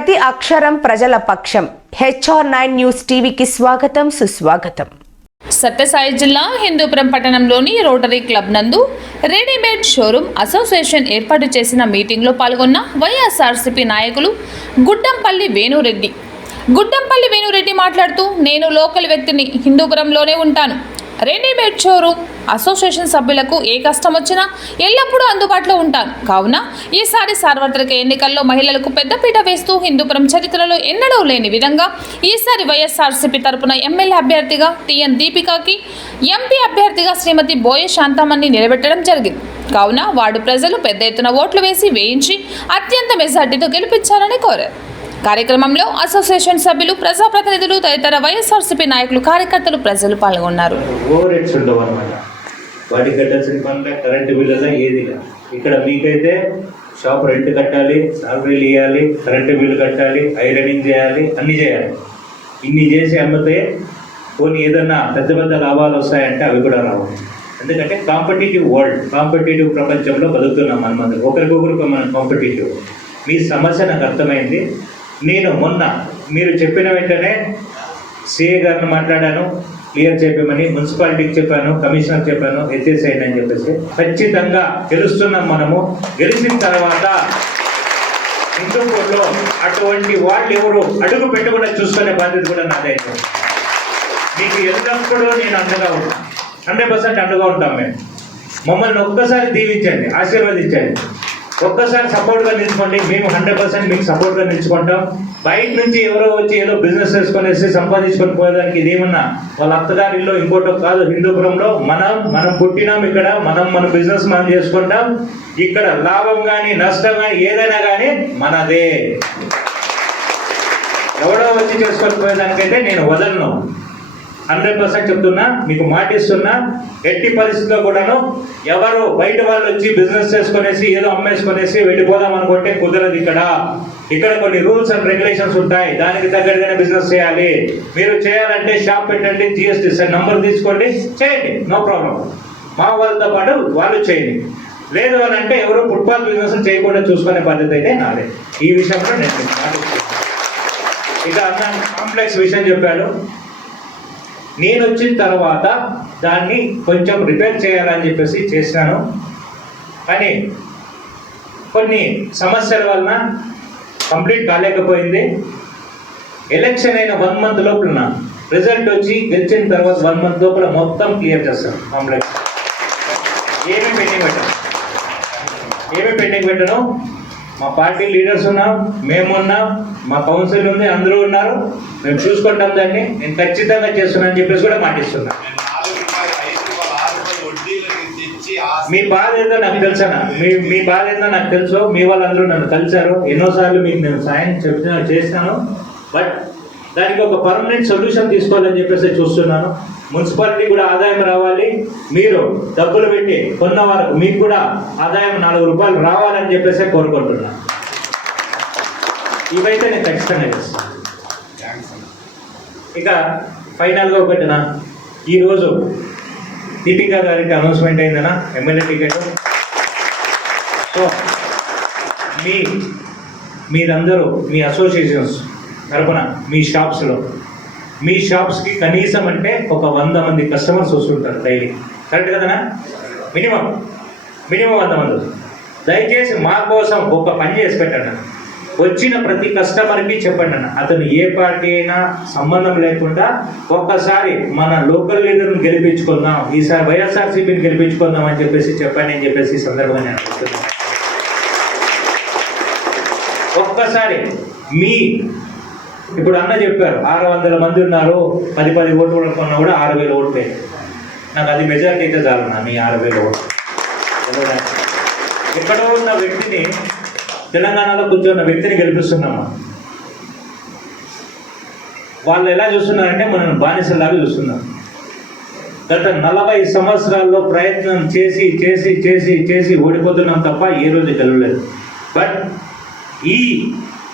ప్రతి అక్షరం ప్రజల పక్షం. HR9 న్యూస్ టీవీకి స్వాగతం, సుస్వాగతం. సత్యసాయి జిల్లా హిందూపురం పట్టణంలోని రోటరీ క్లబ్ నందు రెడీమేడ్ షోరూమ్ అసోసియేషన్ ఏర్పాటు చేసిన మీటింగ్లో పాల్గొన్న వైఎస్ఆర్సీపీ నాయకులు గుడ్డంపల్లి వేణురెడ్డి మాట్లాడుతూ, నేను లోకల్ వ్యక్తిని, హిందూపురంలోనే ఉంటాను. రెడీమేడ్ షోరూమ్ అసోసియేషన్ సభ్యులకు ఏ కష్టం వచ్చినా ఎల్లప్పుడూ అందుబాటులో ఉంటాను. కావున ఈసారి సార్వత్రిక ఎన్నికల్లో మహిళలకు పెద్దపీట వేస్తూ హిందూపురం చరిత్రలో ఎన్నడూ లేని విధంగా ఈసారి వైఎస్ఆర్సీపీ తరపున ఎమ్మెల్యే అభ్యర్థిగా TN దీపికాకి, MP అభ్యర్థిగా శ్రీమతి బోయ శాంతమ్మని నిలబెట్టడం జరిగింది. కావున వార్డు ప్రజలు పెద్ద ఎత్తున ఓట్లు వేయించి అత్యంత మెజార్టీతో గెలిపించాలని కోరారు. కార్యక్రమంలో అసోసియేషన్ సభ్యులు, ప్రజాప్రతినిధులు తదితర వైఎస్ఆర్సీపీ నాయకులు, కార్యకర్తలు, ప్రజలు పాల్గొన్నారు. వాటికి కట్టాల్సిన పనులే, కరెంటు బిల్లులా ఏది లేదు. ఇక్కడ మీకైతే షాప్ రెంట్ కట్టాలి, సాలరీలు ఇవ్వాలి, కరెంటు బిల్లు కట్టాలి, ఐరనింగ్ చేయాలి, అన్నీ చేయాలి. ఇన్ని చేసి అమ్మితే కొన్ని ఏదన్నా పెద్ద పెద్ద లాభాలు వస్తాయంటే అవి కూడా రావు. ఎందుకంటే కాంపిటేటివ్ వరల్డ్, కాంపిటేటివ్ ప్రపంచంలో బతుకుతున్నాం మనమందరం. ఒకరికొకరికి మనం కాంపిటేటివ్. మీ సమస్య నాకు అర్థమైంది. నేను మొన్న మీరు చెప్పిన వెంటనే CA గారిని మాట్లాడాను, క్లియర్ చెప్పమని. మున్సిపాలిటీకి చెప్పాను, కమిషనర్ చెప్పాను, HSI అని చెప్పేసి. ఖచ్చితంగా గెలుస్తున్నాం మనము. గెలిచిన తర్వాత హిందూపూర్లో అటువంటి వాళ్ళు ఎవరు అడుగు పెట్టకుండా చూసుకునే బాధ్యత కూడా నాదైతే. మీకు ఎల్లప్పుడూ నేను అండగా ఉంటాను, 100% అండగా ఉంటాం. మేము మమ్మల్ని ఒక్కసారి దీవించండి, ఆశీర్వదించండి, ఒక్కసారి సపోర్ట్గా నిలుచుకోండి. మేము 100% మీకు సపోర్ట్గా నిలుచుకుంటాం. బయట నుంచి ఎవరో వచ్చి ఏదో బిజినెస్ చేసుకునేసి సంపాదించుకొని పోయేదానికి ఇదేమన్నా వాళ్ళ అత్తగారిలో ఇంకోటో కాదు. హిందూపురంలో మనం పుట్టినాం, ఇక్కడ మన బిజినెస్ మనం చేసుకుంటాం. ఇక్కడ లాభం కానీ నష్టం కానీ ఏదైనా కానీ మనదే. ఎవడో వచ్చి చేసుకొని పోయేదానికైతే నేను వదలను. 100% చెప్తున్నా, మీకు మాటిస్తున్నా. ఎట్టి పరిస్థితుల్లో కూడాను ఎవరు బయట వాళ్ళు వచ్చి బిజినెస్ చేసుకునేసి ఏదో అమ్మేసుకునేసి వెళ్ళిపోదాం అనుకుంటే కుదరదు. ఇక్కడ కొన్ని రూల్స్ అండ్ రెగ్యులేషన్స్ ఉంటాయి. దానికి తగ్గట్టుగానే బిజినెస్ చేయాలి. మీరు చేయాలంటే షాప్ పెట్టండి, GST నంబర్ తీసుకోండి, చేయండి, నో ప్రాబ్లం. మా వాళ్ళతో పాటు వాళ్ళు చేయండి. లేదు అని అంటే ఎవరు ఫుట్పాత్ బిజినెస్ చేయకుండా చూసుకునే బాధ్యత అయితే నాదే. ఈ విషయంలో నేను మాటిస్తున్నాను. ఇక అన్న కాంప్లెక్స్ విషయం చెప్పాను. నేను వచ్చిన తర్వాత దాన్ని కొంచెం రిపేర్ చేయాలని చెప్పేసి చేసినాను. కానీ కొన్ని సమస్యల వలన కంప్లీట్ కాలేకపోయింది. ఎలక్షన్ అయిన 1 month లోపల రిజల్ట్ వచ్చి గెలిచిన తర్వాత 1 month లోపల మొత్తం క్లియర్ చేస్తాను. కాంప్లెక్స్ ఏమీ పెండింగ్ పెట్టను. మా పార్టీ లీడర్స్ ఉన్నాం, మేమున్నాం, మా కౌన్సిల్ ఉంది, అందరూ ఉన్నారు. మేము చూసుకుంటాం దాన్ని. నేను ఖచ్చితంగా చేస్తున్నాను చెప్పేసి కూడా మాటిస్తున్నా. మీ బాధ ఏదో నాకు తెలుసా, మీ బాధ ఏదో నాకు తెలుసు. మీ వాళ్ళందరూ నన్ను కలిశారు, ఎన్నోసార్లు మీకు నేను సాయం చేసినాను. బట్ దానికి ఒక పర్మనెంట్ సొల్యూషన్ తీసుకోవాలని చెప్పేసి చూస్తున్నాను. మున్సిపాలిటీ కూడా ఆదాయం రావాలి. మీరు డబ్బులు పెట్టి కొన్న వరకు మీకు కూడా ఆదాయం 4 రూపాయలు రావాలని చెప్పేసి కోరుకుంటున్నాను. ఇవైతే నేను ఖచ్చితంగా చేస్తాను. ఇక ఫైనల్గా ఒకటినా, ఈరోజు దీపికా గారికి అనౌన్స్మెంట్ అయిందనా ఎమ్మెల్యే టికెట్. సో మీరందరూ మీ అసోసియేషన్స్ తరపున మీ షాప్స్కి కనీసం అంటే ఒక 100 మంది కస్టమర్స్ వస్తుంటారు డైలీ. కరెక్ట్ కదనా? మినిమం 100 మంది. దయచేసి మా కోసం ఒక పని చేసి పెట్టండి. వచ్చిన ప్రతి కస్టమర్కి చెప్పండి అన్న, అతను ఏ పార్టీ అయినా సంబంధం లేకుండా ఒక్కసారి మన లోకల్ లీడర్ని గెలిపించుకుందాం, ఈసారి వైఎస్ఆర్సీపీని గెలిపించుకుందాం అని చెప్పేసి చెప్పండి అని చెప్పేసి ఈ సందర్భంగా నేను అడుగుతున్నాను. ఒక్కసారి ఇప్పుడు అన్న చెప్పారు 600 మంది ఉన్నారు, 10 ఓట్లు కొన్నా కూడా 6000 ఓట్లే. నాకు అది మెజారిటీ అయితే చాలన్నా. మీ 6000 ఓట్లు ఎక్కడో ఉన్న వ్యక్తిని, తెలంగాణలో కూర్చున్న వ్యక్తిని గెలిపిస్తున్నామా? వాళ్ళు ఎలా చూస్తున్నారంటే మనల్ని బానిసలాగా చూస్తున్నారు. గత 40 సంవత్సరాల్లో ప్రయత్నం చేసి చేసి చేసి చేసి ఓడిపోతున్నాం తప్ప ఏ రోజు గెలవలేదు. బట్ ఈ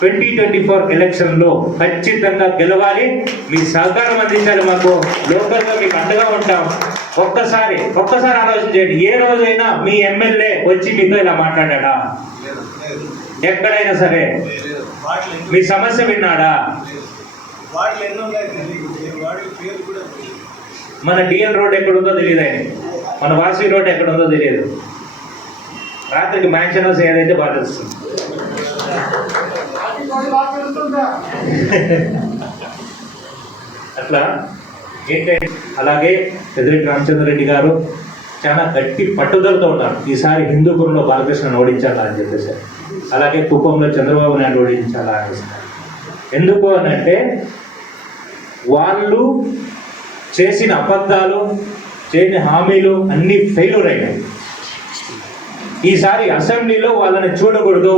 2024 ఎలక్షన్లో ఖచ్చితంగా గెలవాలి. మీ సహకారం అందించాలి. మాకు లోకల్గా మీకు అండగా ఉంటాం. ఒక్కసారి ఆలోచన చేయండి. ఏ రోజైనా మీ ఎమ్మెల్యే వచ్చి మీతో ఇలా మాట్లాడా? ఎక్కడైనా సరే మీ సమస్య విన్నాడా? వాటిలో ఎన్నో ఉన్నాయి తెలియదు, వాటి పేరు కూడా తెలియదు. మన డిఎల్ రోడ్ ఎక్కడుందో తెలియదు ఆయన, మన వాసి రోడ్ ఎక్కడుందో తెలియదు. రాత్రికి మ్యాన్షన్ హౌస్ ఏదైతే బాధిస్తుంది. అట్లా ఏంటంటే అలాగే పెద్దిరెడ్డి రామచంద్రరెడ్డి గారు చాలా గట్టి పట్టుదలతో ఉన్నారు. ఈసారి హిందూపురంలో బాలకృష్ణను ఓడించాలా అని చెప్పేసి, అలాగే కుప్పంలో చంద్రబాబు నాయుడు ఓడించాలా అనేసి. ఎందుకు అని అంటే వాళ్ళు చేసిన అబద్ధాలు, చేయని హామీలు అన్నీ ఫెయిల్యూర్ అయినాయి. ఈసారి అసెంబ్లీలో వాళ్ళని చూడకూడదు.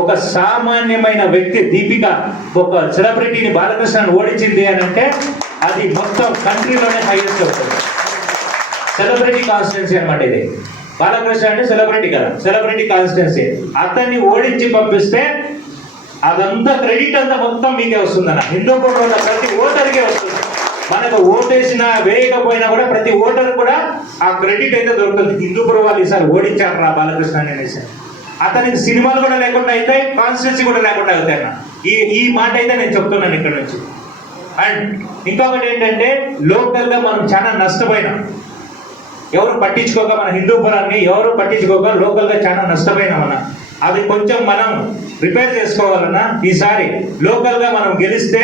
ఒక సామాన్యమైన వ్యక్తి దీపిక ఒక సెలబ్రిటీని బాలకృష్ణను ఓడించింది అని అంటే అది మొత్తం కంట్రీలోనే హైయెస్ట్ అవుతుంది. సెలబ్రిటీ కాన్స్టిట్యున్సీ అనమాట ఇది. బాలకృష్ణ అంటే సెలబ్రిటీ కదా, సెలబ్రిటీ కాన్స్టిట్యున్సీ. అతన్ని ఓడించి పంపిస్తే అదంతా క్రెడిట్ అంతా మొత్తం మీకే వస్తుందన్న. హిందూపురంలో ఉన్న ప్రతి ఓటర్కే వస్తుంది. మనకు ఓటేసినా వేయకపోయినా కూడా ప్రతి ఓటర్ కూడా ఆ క్రెడిట్ అయితే దొరుకుతుంది. హిందూపురం వాళ్ళు ఈసారి ఓడించారు రా బాలకృష్ణ అనేసి. అతనికి సినిమాలు కూడా లేకుండా అవుతాయి, కాన్స్టిట్యున్సీ కూడా లేకుండా అవుతాయి అన్న. ఈ మాట అయితే నేను చెప్తున్నాను ఇక్కడ నుంచి. అండ్ ఇంకొకటి ఏంటంటే లోకల్గా మనం చాలా నష్టపోయినాం. ఎవరు పట్టించుకోక మన హిందూపురాన్ని ఎవరు పట్టించుకోక లోకల్గా చాలా నష్టపోయినామన్న. అది కొంచెం మనం రిపేర్ చేసుకోవాలన్నా. ఈసారి లోకల్గా మనం గెలిస్తే,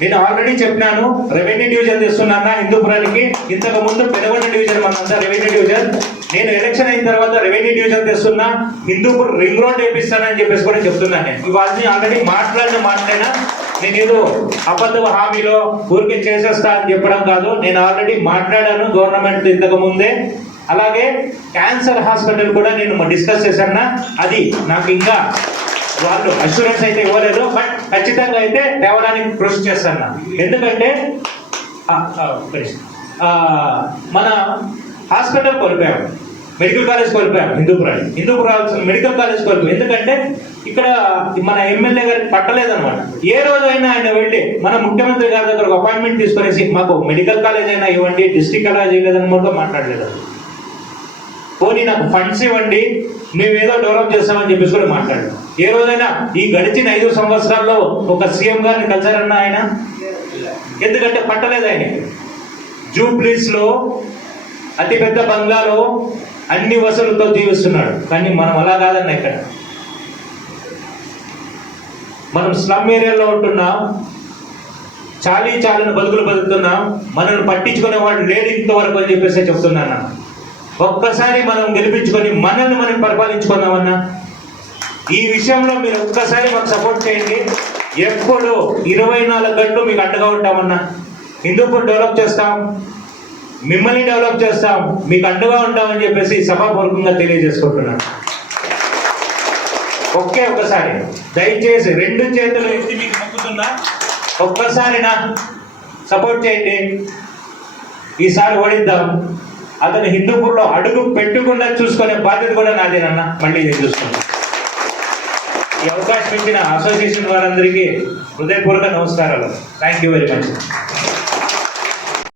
నేను ఆల్రెడీ చెప్పినాను, రెవెన్యూ డివిజన్ తెస్తున్నా హిందూపురానికి. ఇంతకు ముందు పెదగొండ డివిజన్ మనంతా రెవెన్యూ డివిజన్. నేను ఎలక్షన్ అయిన తర్వాత రెవెన్యూ డివిజన్ తెస్తున్నా, హిందూపూర్ రింగ్ రోడ్ వేపిస్తానని చెప్పేసి కూడా చెప్తున్నాను. నేను ఇవన్నీ ఆల్రెడీ మాట్లాడినా నేను ఏదో అబద్ధ హామీలో ఊరికే చేసేస్తా అని చెప్పడం కాదు. నేను ఆల్రెడీ మాట్లాడాను గవర్నమెంట్ ఇంతకు ముందే. అలాగే క్యాన్సర్ హాస్పిటల్ కూడా నేను డిస్కస్ చేశాను. అది నాకు ఇంకా వాళ్ళు అష్యూరెన్స్ అయితే ఇవ్వలేదు, బట్ ఖచ్చితంగా అయితే తేవడానికి కృషి చేస్తాను. ఎందుకంటే మన హాస్పిటల్ కోల్పోయాం, మెడికల్ కాలేజ్ కోల్పోయాం, హిందూపురం మెడికల్ కాలేజ్ కోల్పోయాం. ఎందుకంటే ఇక్కడ మన ఎమ్మెల్యే గారికి పట్టలేదన్నమాట. ఏ రోజు అయినా ఆయన వెళ్ళి మన ముఖ్యమంత్రి గారి దగ్గర ఒక అపాయింట్మెంట్ తీసుకునేసి మాకు మెడికల్ కాలేజ్ అయినా ఇవ్వండి, డిస్ట్రిక్ట్ కాలేజ్ చేయలేదని కూడా మాట్లాడలేదు. పోనీ నాకు ఫండ్స్ ఇవ్వండి, మేము ఏదో డెవలప్ చేస్తామని చెప్పేసి కూడా మాట్లాడారు. ఏ రోజైనా ఈ గడిచిన 5 సంవత్సరాల్లో ఒక సీఎం గారిని కలిసారన్న ఆయన? ఎందుకంటే పట్టలేదు ఆయన. జూబ్లీస్ లో అతిపెద్ద బంగ్లాలో అన్ని వసతులతో జీవిస్తున్నాడు. కానీ మనం అలా కాదన్న. ఇక్కడ మనం స్లమ్ ఏరియాలో ఉంటున్నాం, చాలీని బతుకులు బతుకుతున్నాం. మనల్ని పట్టించుకునే వాడు లేడు ఇంతవరకు అని చెప్పేసి చెప్తున్నాను. ఒక్కసారి మనం గెలిపించుకొని మనల్ని మనం పరిపాలించుకుందామన్నా. ఈ విషయంలో మీరు ఒక్కసారి మాకు సపోర్ట్ చేయండి. ఎప్పుడు 24 గంటలు మీకు అండగా ఉంటామన్నా. హిందూపూర్ డెవలప్ చేస్తాం, మిమ్మల్ని డెవలప్ చేస్తాం, మీకు అండగా ఉంటామని చెప్పేసి సభాపూర్వకంగా తెలియజేసుకుంటున్నాను. ఒక్కసారి దయచేసి 2 చేతులు ఎత్తి మీకు మొక్కుతున్నా, ఒక్కసారి నా సపోర్ట్ చేయండి. ఈసారి ఓడిద్దాం. అతను హిందూపూర్లో అడుగు పెట్టకుండా చూసుకునే బాధ్యత కూడా నాదేనన్నా. మళ్ళీ నేను చూసుకుంటాను. ఈ అవకాశం ఇచ్చిన అసోసియేషన్ వారందరికీ హృదయపూర్వక నమస్కారాలు. Thank you very much.